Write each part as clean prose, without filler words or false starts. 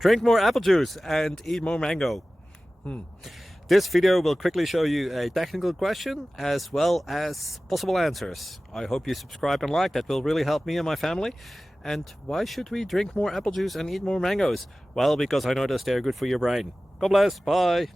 Drink more apple juice and eat more mango. This video will quickly show you a technical question as well as possible answers. I hope you subscribe and like, that will really help me and my family. And why should we drink more apple juice and eat more mangoes? Well, because I noticed they're good for your brain. God bless, bye.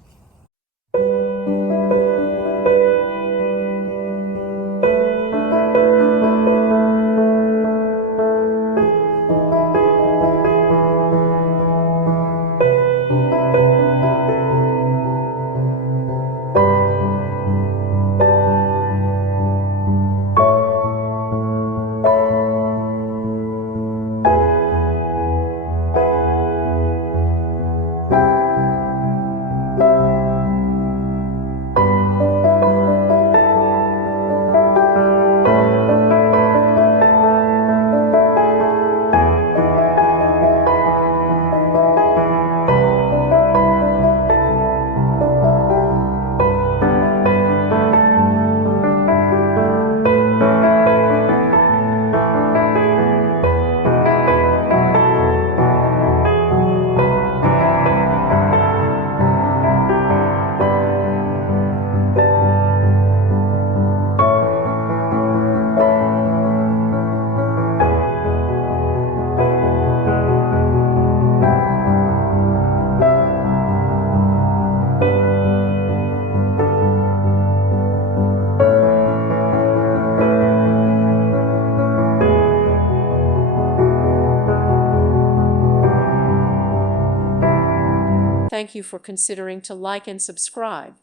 Thank you for considering to like and subscribe.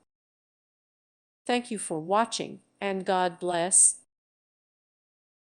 Thank you for watching, and God bless.